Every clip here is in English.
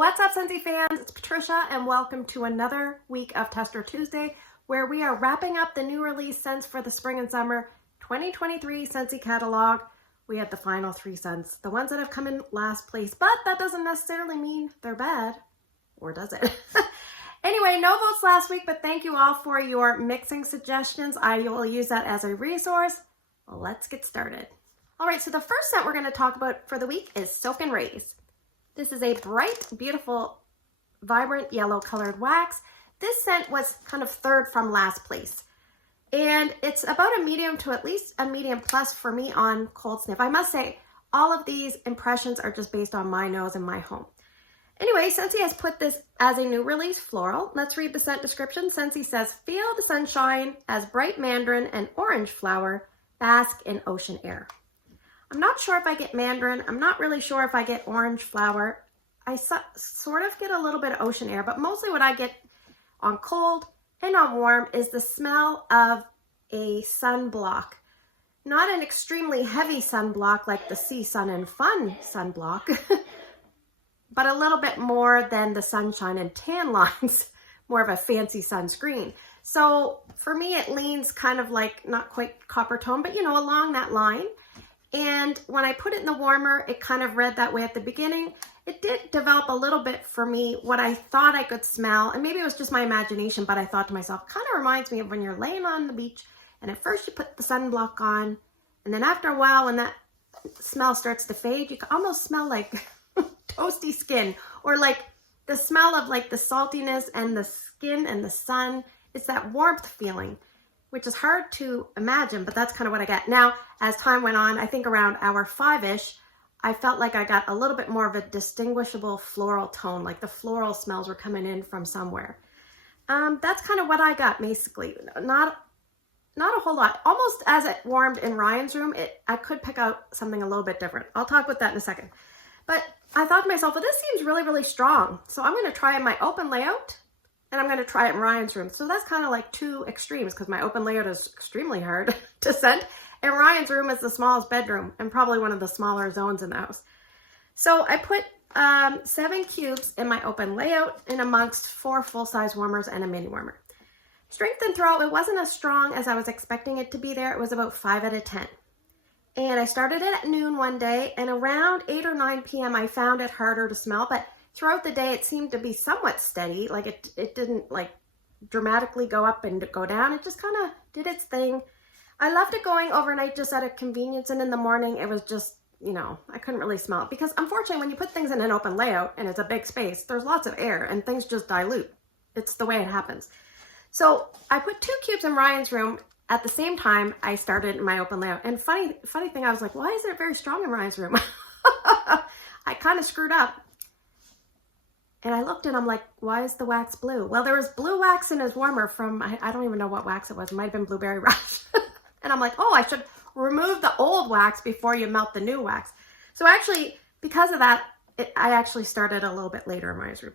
What's up, Scentsy fans? It's Patricia, and welcome to another week of Tester Tuesday, where we are wrapping up the new release scents for the spring and summer 2023 Scentsy catalog. We had the final 3 scents, the ones that have come in last place, but that doesn't necessarily mean they're bad, or does it? Anyway, no votes last week, but thank you all for your mixing suggestions. I will use that as a resource. Let's get started. All right, so the first scent we're going to talk about for the week is Soakin Rays. This is a bright, beautiful, vibrant yellow colored wax. This scent was kind of third from last place. And it's about a medium to at least a medium plus for me on cold sniff. I must say, all of these impressions are just based on my nose and my home. Anyway, Scentsy has put this as a new release floral. Let's read the scent description. Scentsy says, feel the sunshine as bright mandarin and orange flower bask in ocean air. I'm not sure if I get mandarin. I'm not really sure if I get orange flower. I sort of get a little bit of ocean air, but mostly what I get on cold and on warm is the smell of a sunblock. Not an extremely heavy sunblock like the Sea Sun and Fun sunblock, but a little bit more than the sunshine and tan lines, more of a fancy sunscreen. So for me, it leans kind of like, not quite copper tone, but you know, along that line. And when I put it in the warmer, it kind of read that way at the beginning. It did develop a little bit for me what I thought I could smell, and maybe it was just my imagination, but I thought to myself, kind of reminds me of when you're laying on the beach and at first you put the sunblock on, and then after a while when that smell starts to fade, you can almost smell like toasty skin, or like the smell of like the saltiness and the skin and the sun. It's that warmth feeling, which is hard to imagine, but that's kind of what I get. Now, as time went on, I think around hour 5-ish, I felt like I got a little bit more of a distinguishable floral tone, like the floral smells were coming in from somewhere. That's kind of what I got, basically. Not a whole lot. Almost as it warmed in Ryan's room, I could pick out something a little bit different. I'll talk about that in a second. But I thought to myself, well, this seems really, really strong. So I'm going to try it in my open layout, and I'm going to try it in Ryan's room. So that's kind of like two extremes, because my open layout is extremely hard to scent, and Ryan's room is the smallest bedroom and probably one of the smaller zones in the house. So I put 7 cubes in my open layout in amongst 4 full-size warmers and a mini warmer. Strength and throw, it wasn't as strong as I was expecting it to be there. It was about 5 out of 10. And I started it at noon one day, and around 8 or 9 p.m. I found it harder to smell, but throughout the day it seemed to be somewhat steady. Like it didn't like dramatically go up and go down. It just kind of did its thing. I left it going overnight just out of convenience, and in the morning it was just, you know, I couldn't really smell it, because unfortunately when you put things in an open layout and it's a big space, there's lots of air and things just dilute. It's the way it happens. So I put 2 cubes in Ryan's room at the same time I started in my open layout. And funny thing, I was like, why is it very strong in Ryan's room? I kind of screwed up. And I looked and I'm like, why is the wax blue? Well, there was blue wax in his warmer from, I don't even know what wax it was. It might have been Blueberry Rush. And I'm like, oh, I should remove the old wax before you melt the new wax. So actually, because of that, I actually started a little bit later in Ryan's room.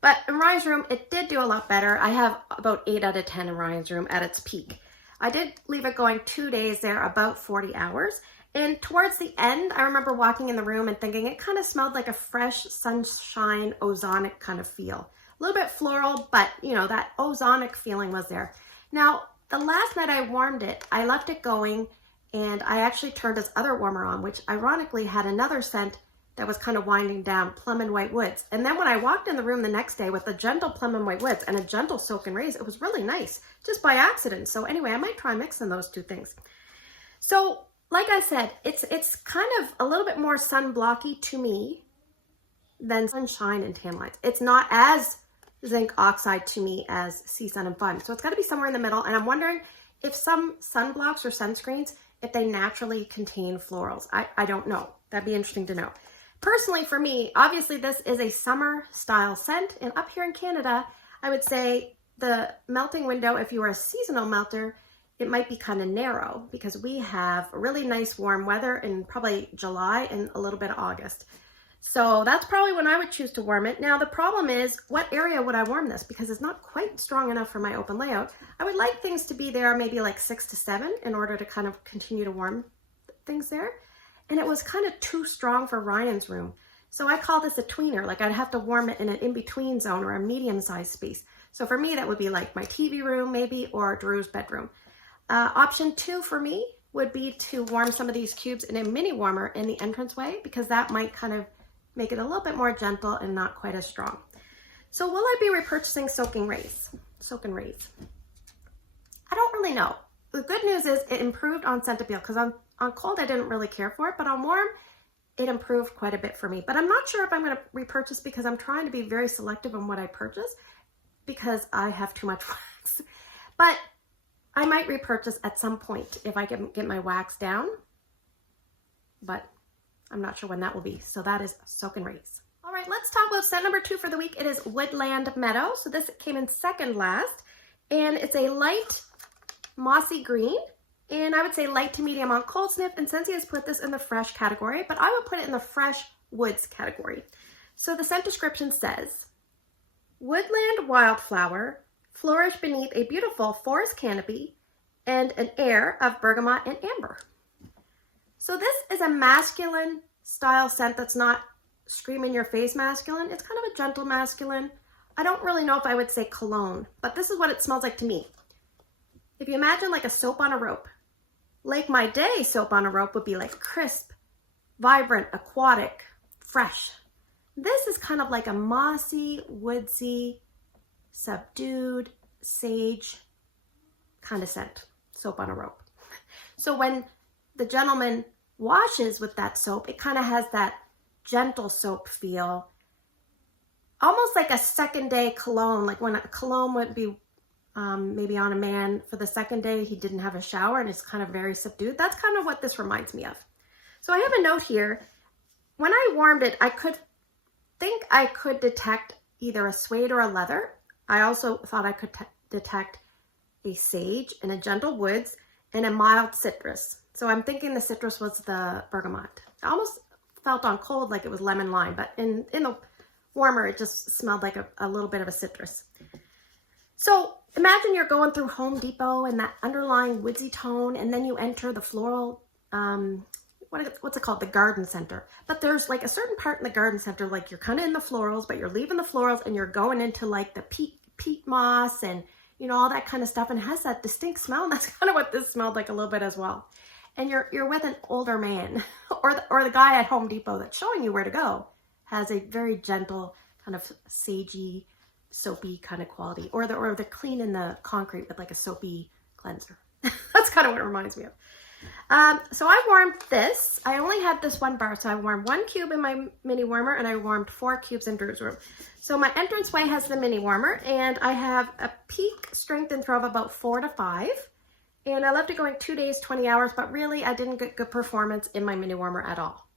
But in Ryan's room, it did do a lot better. I have about 8 out of 10 in Ryan's room at its peak. I did leave it going 2 days there, about 40 hours. And towards the end, I remember walking in the room and thinking it kind of smelled like a fresh sunshine, ozonic kind of feel. A little bit floral, but you know, that ozonic feeling was there. Now, the last night I warmed it, I left it going, and I actually turned this other warmer on, which ironically had another scent that was kind of winding down, plum and white woods. And then when I walked in the room the next day with a gentle plum and white woods and a gentle Soakin Rays, it was really nice, just by accident. So anyway, I might try mixing those 2 things. So like I said, it's kind of a little bit more sunblocky to me than sunshine and tan lines. It's not as zinc oxide to me as Sea Sun and Fun. So it's got to be somewhere in the middle. And I'm wondering if some sunblocks or sunscreens, if they naturally contain florals. I don't know. That'd be interesting to know. Personally, for me, obviously this is a summer style scent. And up here in Canada, I would say the melting window, if you were a seasonal melter, it might be kind of narrow, because we have really nice warm weather in probably July and a little bit of August. So that's probably when I would choose to warm it. Now the problem is, what area would I warm this? Because it's not quite strong enough for my open layout. I would like things to be there maybe like 6 to 7 in order to kind of continue to warm things there. And it was kind of too strong for Ryan's room. So I call this a tweener. Like I'd have to warm it in an in-between zone or a medium-sized space. So for me, that would be like my TV room maybe, or Drew's bedroom. Option 2 for me would be to warm some of these cubes in a mini warmer in the entranceway, because that might kind of make it a little bit more gentle and not quite as strong. So will I be repurchasing Soakin Rays? Soakin Rays. I don't really know. The good news is it improved on scent appeal, because on cold I didn't really care for it, but on warm it improved quite a bit for me. But I'm not sure if I'm going to repurchase, because I'm trying to be very selective on what I purchase because I have too much wax. But I might repurchase at some point if I can get my wax down, but I'm not sure when that will be. So that is Soakin Rays. All right, let's talk about scent number 2 for the week. It is Woodland Meadow. So this came in second last, and it's a light mossy green, and I would say light to medium on cold sniff, and Scentsy has put this in the fresh category, but I would put it in the fresh woods category. So the scent description says, woodland wildflower flourish beneath a beautiful forest canopy and an air of bergamot and amber. So this is a masculine style scent that's not scream in your face masculine. It's kind of a gentle masculine. I don't really know if I would say cologne, but this is what it smells like to me. If you imagine like a soap on a rope, Lake My Day soap on a rope would be like crisp, vibrant, aquatic, fresh. This is kind of like a mossy, woodsy, subdued, sage kind of scent, soap on a rope. So when the gentleman washes with that soap, it kind of has that gentle soap feel, almost like a second day cologne, like when a cologne would be maybe on a man for the second day, he didn't have a shower and it's kind of very subdued. That's kind of what this reminds me of. So I have a note here. When I warmed it, I could detect either a suede or a leather. I also thought I could detect a sage and a gentle woods and a mild citrus. So I'm thinking the citrus was the bergamot. I almost felt on cold like it was lemon lime, but in the warmer, it just smelled like a little bit of a citrus. So imagine you're going through Home Depot and that underlying woodsy tone, and then you enter the floral, what's it called? The garden center. But there's like a certain part in the garden center, like you're kind of in the florals, but you're leaving the florals and you're going into like the peat moss and, you know, all that kind of stuff, and it has that distinct smell. And that's kind of what this smelled like a little bit as well. And you're with an older man or the guy at Home Depot that's showing you where to go has a very gentle kind of sagey, soapy kind of quality, or the clean in the concrete with like a soapy cleanser. That's kind of what it reminds me of. So I warmed this. I only had this one bar, so I warmed 1 cube in my mini warmer and I warmed 4 cubes in Drew's room. So my entranceway has the mini warmer, and I have a peak strength and throw of about 4 to 5. And I left it going 2 days, 20 hours, but really I didn't get good performance in my mini warmer at all.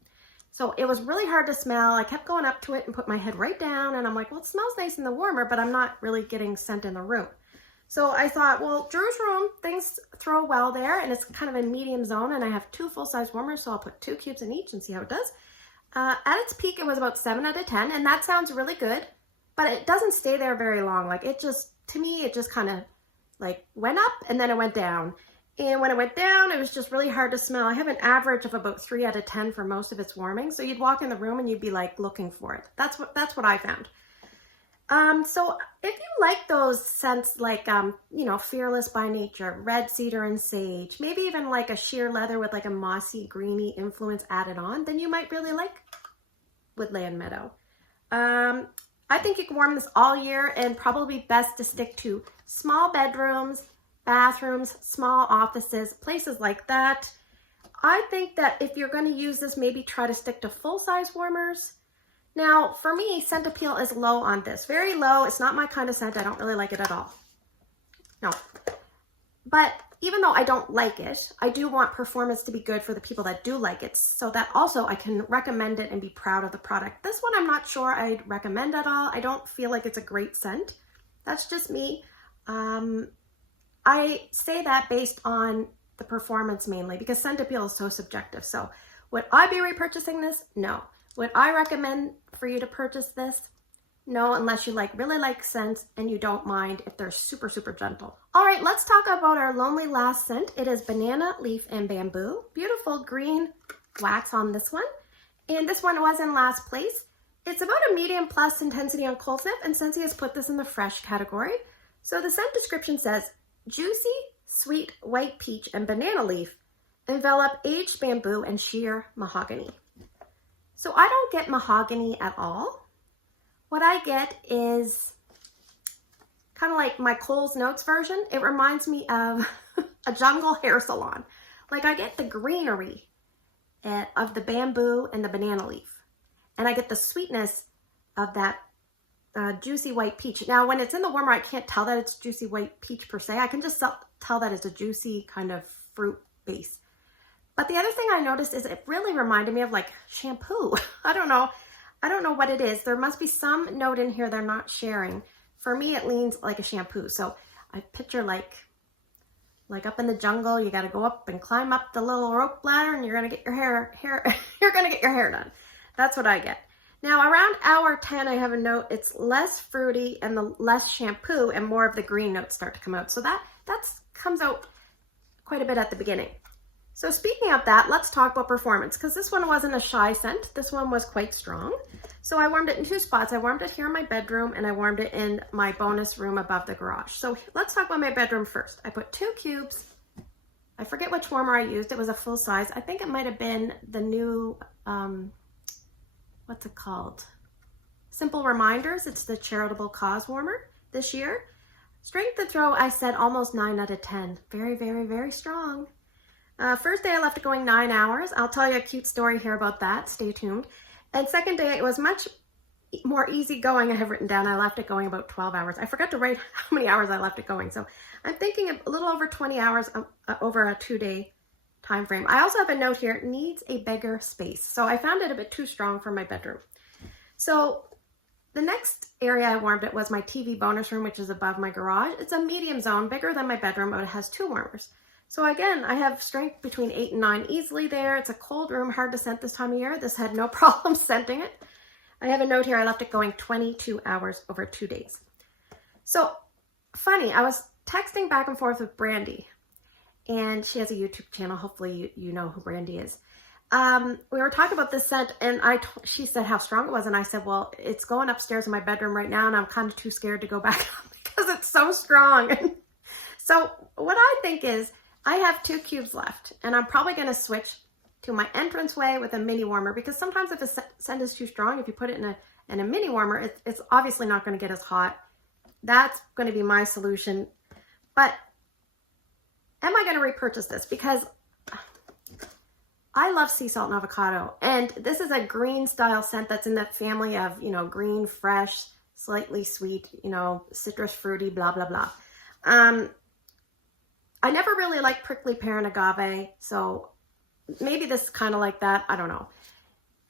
So it was really hard to smell. I kept going up to it and put my head right down, and I'm like, well, it smells nice in the warmer, but I'm not really getting scent in the room. So I thought, well, Drew's room, things throw well there, and it's kind of a medium zone, and I have 2 full-size warmers, so I'll put 2 cubes in each and see how it does. At its peak, it was about 7 out of 10, and that sounds really good, but it doesn't stay there very long. Like it just, to me, it just kind of like went up and then it went down. And when it went down, it was just really hard to smell. I have an average of about 3 out of 10 for most of its warming. So you'd walk in the room and you'd be like looking for it. That's what I found. So if you like those scents like, you know, Fearless by Nature, red cedar and sage, maybe even like a sheer leather with like a mossy, greeny influence added on, then you might really like Woodland Meadow. I think you can warm this all year, and probably best to stick to small bedrooms, bathrooms, small offices, places like that. I think that if you're going to use this, maybe try to stick to full-size warmers. Now, for me, scent appeal is low on this. Very low. It's not my kind of scent. I don't really like it at all. No. But even though I don't like it, I do want performance to be good for the people that do like it, so that also I can recommend it and be proud of the product. This one I'm not sure I'd recommend at all. I don't feel like it's a great scent. That's just me. I say that based on the performance mainly, because scent appeal is so subjective. So would I be repurchasing this? No. Would I recommend for you to purchase this? No, unless you really like scents and you don't mind if they're super, super gentle. All right, let's talk about our lonely last scent. It is Banana Leaf and Bamboo. Beautiful green wax on this one. And this one was in last place. It's about a medium plus intensity on cold sniff, and Scentsy has put this in the fresh category. So the scent description says, juicy, sweet white peach and banana leaf envelop aged bamboo and sheer mahogany. So I don't get mahogany at all. What I get is kind of like my Cole's Notes version. It reminds me of a jungle hair salon. Like I get the greenery of the bamboo and the banana leaf. And I get the sweetness of that juicy white peach. Now, when it's in the warmer, I can't tell that it's juicy white peach per se. I can just tell that it's a juicy kind of fruit base. But the other thing I noticed is it really reminded me of like shampoo. I don't know what it is. There must be some note in here they're not sharing. For me, it leans like a shampoo. So I picture like up in the jungle, you got to go up and climb up the little rope ladder, and you're gonna get your hair done. That's what I get. Now around hour 10, I have a note. It's less fruity and the less shampoo, and more of the green notes start to come out. So that comes out quite a bit at the beginning. So speaking of that, let's talk about performance, because this one wasn't a shy scent. This one was quite strong. So I warmed it in 2 spots. I warmed it here in my bedroom, and I warmed it in my bonus room above the garage. So let's talk about my bedroom first. I put 2 cubes. I forget which warmer I used. It was a full size. I think it might have been the new, what's it called? Simple Reminders. It's the charitable cause warmer this year. Strength to throw, I said almost 9 out of 10. Very, very, very strong. First day I left it going 9 hours. I'll tell you a cute story here about that. Stay tuned. And second day it was much more easygoing. I have written down I left it going about 12 hours. I forgot to write how many hours I left it going. So I'm thinking a little over 20 hours over a 2-day time frame. I also have a note here, it needs a bigger space. So I found it a bit too strong for my bedroom. So the next area I warmed it was my TV bonus room, which is above my garage. It's a medium zone, bigger than my bedroom, but it has 2 warmers. So again, I have strength between 8 and 9 easily there. It's a cold room, hard to scent this time of year. This had no problem scenting it. I have a note here, I left it going 22 hours over 2 days. So funny, I was texting back and forth with Brandy, and she has a YouTube channel. Hopefully you know who Brandy is. We were talking about this scent, and she said how strong it was, and I said, well, it's going upstairs in my bedroom right now, and I'm kind of too scared to go back because it's so strong. So what I think is, I have 2 cubes left, and I'm probably going to switch to my entranceway with a mini warmer, because sometimes if a scent is too strong, if you put it in a mini warmer, it's obviously not going to get as hot. That's going to be my solution. But am I going to repurchase this? Because I love sea salt and avocado, and this is a green style scent that's in that family of, green, fresh, slightly sweet, citrus fruity, blah, blah, blah. I never really liked prickly pear and agave, so maybe this is kind of like that. I don't know.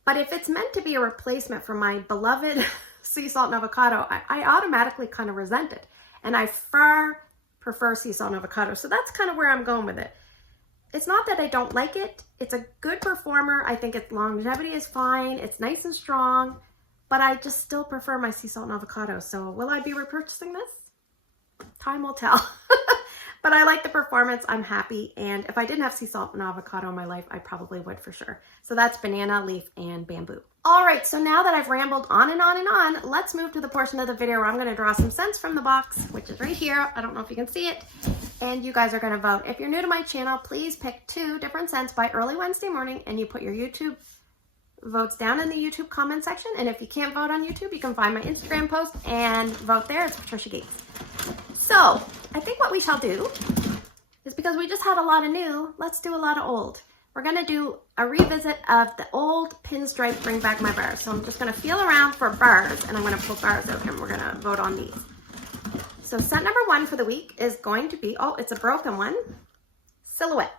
But if it's meant to be a replacement for my beloved sea salt and avocado, I automatically kind of resent it. And I far prefer sea salt and avocado. So that's kind of where I'm going with it. It's not that I don't like it. It's a good performer. I think its longevity is fine. It's nice and strong. But I just still prefer my sea salt and avocado. So will I be repurchasing this? Time will tell. But I like the performance, I'm happy, and if I didn't have sea salt and avocado in my life, I probably would for sure. So that's banana, leaf, and bamboo. All right, so now that I've rambled on and on and on, let's move to the portion of the video where I'm gonna draw some scents from the box, which is right here. I don't know if you can see it, and you guys are gonna vote. If you're new to my channel, please pick 2 different scents by early Wednesday morning, and you put your YouTube votes down in the YouTube comment section. And if you can't vote on YouTube, you can find my Instagram post and vote there. It's Patricia Gates. So I think what we shall do is, because we just had a lot of new, let's do a lot of old. We're gonna do a revisit of the old pinstripe Bring Back My Bars. So I'm just gonna feel around for bars, and I'm gonna pull bars out, and we're gonna vote on these. So scent number 1 for the week is going to be, oh, it's a broken one, Silhouette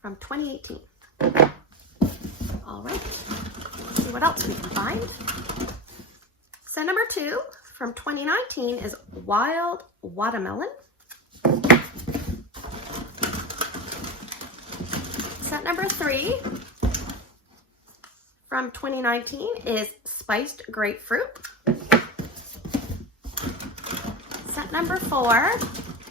from 2018. All right, let's see what else we can find. Scent number 2 from 2019 is Wild Watermelon. Scent number 3 from 2019 is Spiced Grapefruit. Scent number 4, I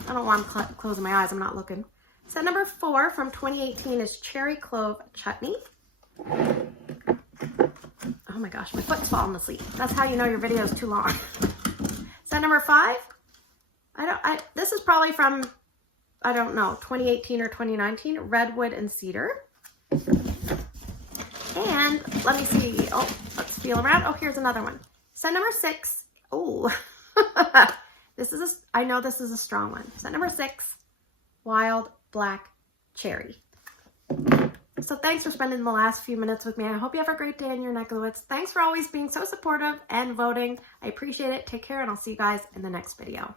don't want to closing my eyes, I'm not looking. Scent number 4 from 2018 is Cherry Clove Chutney. Oh my gosh, my foot's falling asleep. That's how you know your video is too long. Scent number 5. This is probably from, I don't know, 2018 or 2019. Redwood and Cedar. And let me see. Oh, let's feel around. Oh, here's another one. Scent number 6. Oh, I know this is a strong one. Scent number 6, Wild Black Cherry. So thanks for spending the last few minutes with me. I hope you have a great day in your neck of the woods. Thanks for always being so supportive and voting. I appreciate it. Take care, and I'll see you guys in the next video.